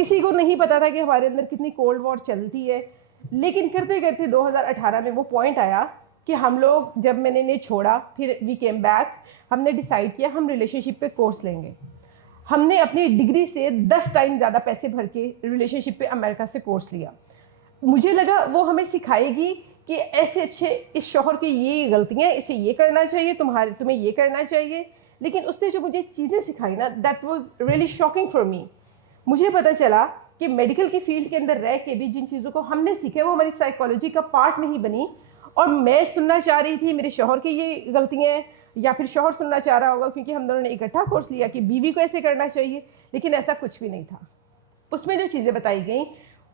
किसी को नहीं पता था कि हमारे अंदर कितनी कोल्ड वॉर चलती है। लेकिन करते करते 2018 में वो पॉइंट आया कि हम लोग, जब मैंने इन्हें छोड़ा, फिर वी केम बैक, हमने डिसाइड किया हम रिलेशनशिप पे कोर्स लेंगे। हमने अपनी डिग्री से 10 टाइम ज़्यादा पैसे भर के रिलेशनशिप पे अमेरिका से कोर्स लिया। मुझे लगा वो हमें सिखाएगी कि ऐसे अच्छे इस शौहर की ये गलतियाँ, इसे ये करना चाहिए, तुम्हें ये करना चाहिए। लेकिन उसने जो मुझे चीज़ें सिखाई ना, that was really shocking for me. मुझे पता चला कि मेडिकल की फील्ड के अंदर रह के भी जिन चीज़ों को हमने सीखे वो हमारी साइकोलॉजी का पार्ट नहीं बनी। और मैं सुनना चाह रही थी मेरे शौहर की ये गलतियाँ, या फिर शौहर सुनना चाह रहा होगा क्योंकि हम दोनों ने इकट्ठा कोर्स लिया कि बीवी को ऐसे करना चाहिए। लेकिन ऐसा कुछ भी नहीं था। उसमें जो चीज़ें बताई गई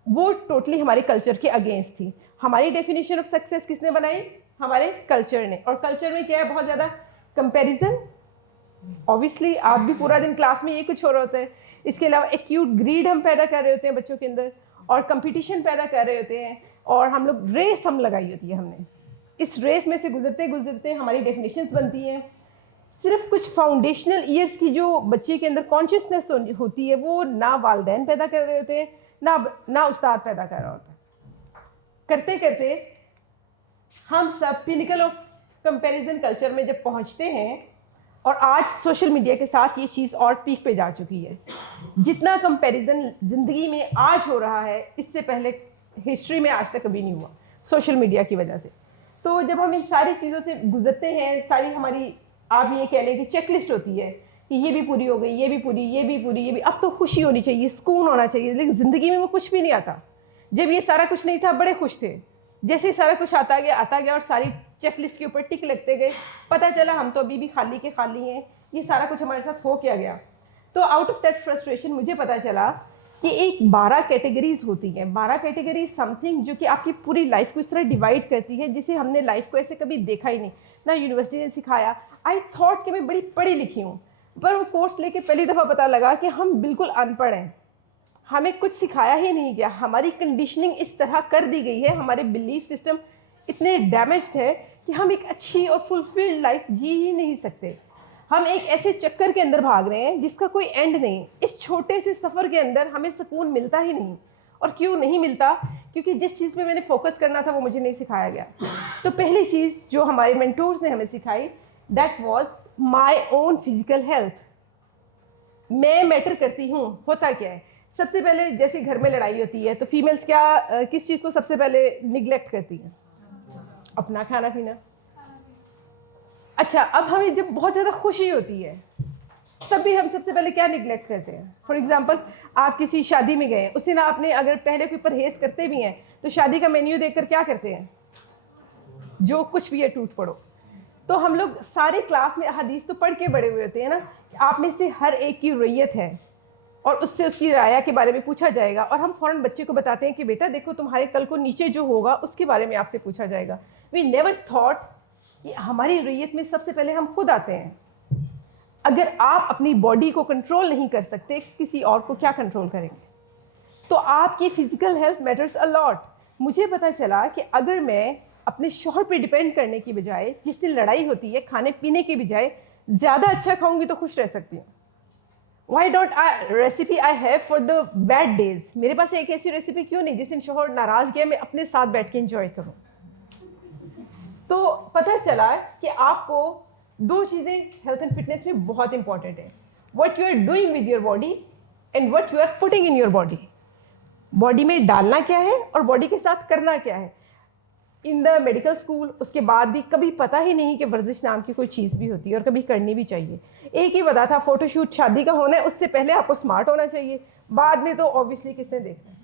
वो टोटली हमारे कल्चर के अगेंस्ट थी। हमारी डेफिनेशन ऑफ सक्सेस किसने बनाई? हमारे कल्चर ने। और कल्चर में क्या है? बहुत ज़्यादा कंपैरिजन। ऑब्वियसली आप भी पूरा दिन क्लास में ये कुछ हो रहा होता है। इसके अलावा एक्यूट ग्रीड हम पैदा कर रहे होते हैं बच्चों के अंदर, और कंपटीशन पैदा कर रहे होते हैं, और हम लोग रेस हम लगाई होती है हमने। इस रेस में से गुजरते गुजरते हमारी डेफिनेशंस बनती हैं। सिर्फ कुछ फाउंडेशनल ईयर्स की जो बच्चे के अंदर कॉन्शियसनेस होती है वो ना वालिदैन पैदा कर रहे होते हैं, ना उस्ताद पैदा कर रहा होता है। करते करते हम सब पिनिकल ऑफ कंपैरिजन कल्चर में जब पहुंचते हैं, और आज सोशल मीडिया के साथ ये चीज़ और पीक पे जा चुकी है। जितना कंपैरिजन ज़िंदगी में आज हो रहा है, इससे पहले हिस्ट्री में आज तक कभी नहीं हुआ, सोशल मीडिया की वजह से। तो जब हम इन सारी चीज़ों से गुजरते हैं, सारी हमारी, आप ये कह लें कि चेकलिस्ट होती है कि ये भी पूरी हो गई, ये भी पूरी, ये भी पूरी, ये भी, अब तो खुशी होनी चाहिए, सुकून होना चाहिए। लेकिन ज़िंदगी में वो कुछ भी नहीं आता। जब ये सारा कुछ नहीं था बड़े खुश थे। जैसे सारा कुछ आता गया और सारी चेकलिस्ट के ऊपर टिक लगते गए, पता चला हम तो अभी भी खाली के खाली हैं, ये सारा कुछ हमारे साथ हो क्या गया। तो आउट ऑफ दैट फ्रस्ट्रेशन मुझे पता चला कि एक 12 कैटेगरीज होती हैं। 12 कैटेगरीज समथिंग जो कि आपकी पूरी लाइफ को इस तरह डिवाइड करती है, जिसे हमने लाइफ को ऐसे कभी देखा ही नहीं, ना यूनिवर्सिटी ने सिखाया। आई थॉट कि मैं बड़ी पढ़ी लिखी हूँ, पर वो कोर्स लेके पहली दफ़ा पता लगा कि हम बिल्कुल अनपढ़ हैं। हमें कुछ सिखाया ही नहीं गया। हमारी कंडीशनिंग इस तरह कर दी गई है, हमारे बिलीफ सिस्टम इतने डैमेज्ड है कि हम एक अच्छी और फुलफिल्ड लाइफ जी ही नहीं सकते। हम एक ऐसे चक्कर के अंदर भाग रहे हैं जिसका कोई एंड नहीं। इस छोटे से सफ़र के अंदर हमें सुकून मिलता ही नहीं। और क्यों नहीं मिलता? क्योंकि जिस चीज़ पे मैंने फोकस करना था वो मुझे नहीं सिखाया गया। तो पहली चीज़ जो हमारे मेंटोर्स ने हमें सिखाई, that was my own physical health. मैं मैटर करती हूँ। होता क्या है, सबसे पहले जैसे घर में लड़ाई होती है तो फीमेल्स क्या किस चीज़ को सबसे पहले निगलेक्ट करती हैं? अपना खाना पीना। अच्छा, अब हमें जब बहुत ज़्यादा खुशी होती है तब भी हम सबसे पहले क्या निगलेक्ट करते हैं? फॉर एग्जांपल, आप किसी शादी में गए, उस दिन आपने अगर पहले कोई परहेज़ करते भी हैं तो शादी का मेन्यू देखकर क्या करते हैं? जो कुछ भी है टूट पड़ो। तो हम लोग सारे क्लास में हदीस तो पढ़ के बड़े हुए होते हैं ना, आप में से हर एक की रैयत है और उससे उसकी राया के बारे में पूछा जाएगा, और हम फ़ौरन बच्चे को बताते हैं कि बेटा देखो तुम्हारे कल को नीचे जो होगा उसके बारे में आपसे पूछा जाएगा। वी नेवर थॉट कि हमारी रैयत में सबसे पहले हम खुद आते हैं। अगर आप अपनी बॉडी को कंट्रोल नहीं कर सकते, किसी और को क्या कंट्रोल करेंगे? तो आपकी physical health matters a lot. मुझे पता चला कि अगर मैं अपने शौहर पे डिपेंड करने की बजाय, जिस दिन लड़ाई होती है खाने पीने के बजाय ज़्यादा अच्छा खाऊंगी तो खुश रह सकती हूँ। Why don't I recipe I have for the bad days? मेरे पास एक ऐसी रेसिपी क्यों नहीं जिस दिन शौहर नाराज़ गया मैं अपने साथ बैठ के इंजॉय करूँ। तो पता चला कि आपको दो चीज़ें हेल्थ एंड फिटनेस में बहुत इंपॉर्टेंट है, what you are doing with your body and what you are putting in your body. Body में डालना क्या है और बॉडी के साथ करना क्या है। इन द मेडिकल स्कूल उसके बाद भी कभी पता ही नहीं कि वर्जिश नाम की कोई चीज़ भी होती है और कभी करनी भी चाहिए। एक ही पता था फोटोशूट शादी का होना है, उससे पहले आपको स्मार्ट होना चाहिए, बाद में तो ऑब्वियसली किसने देखना है।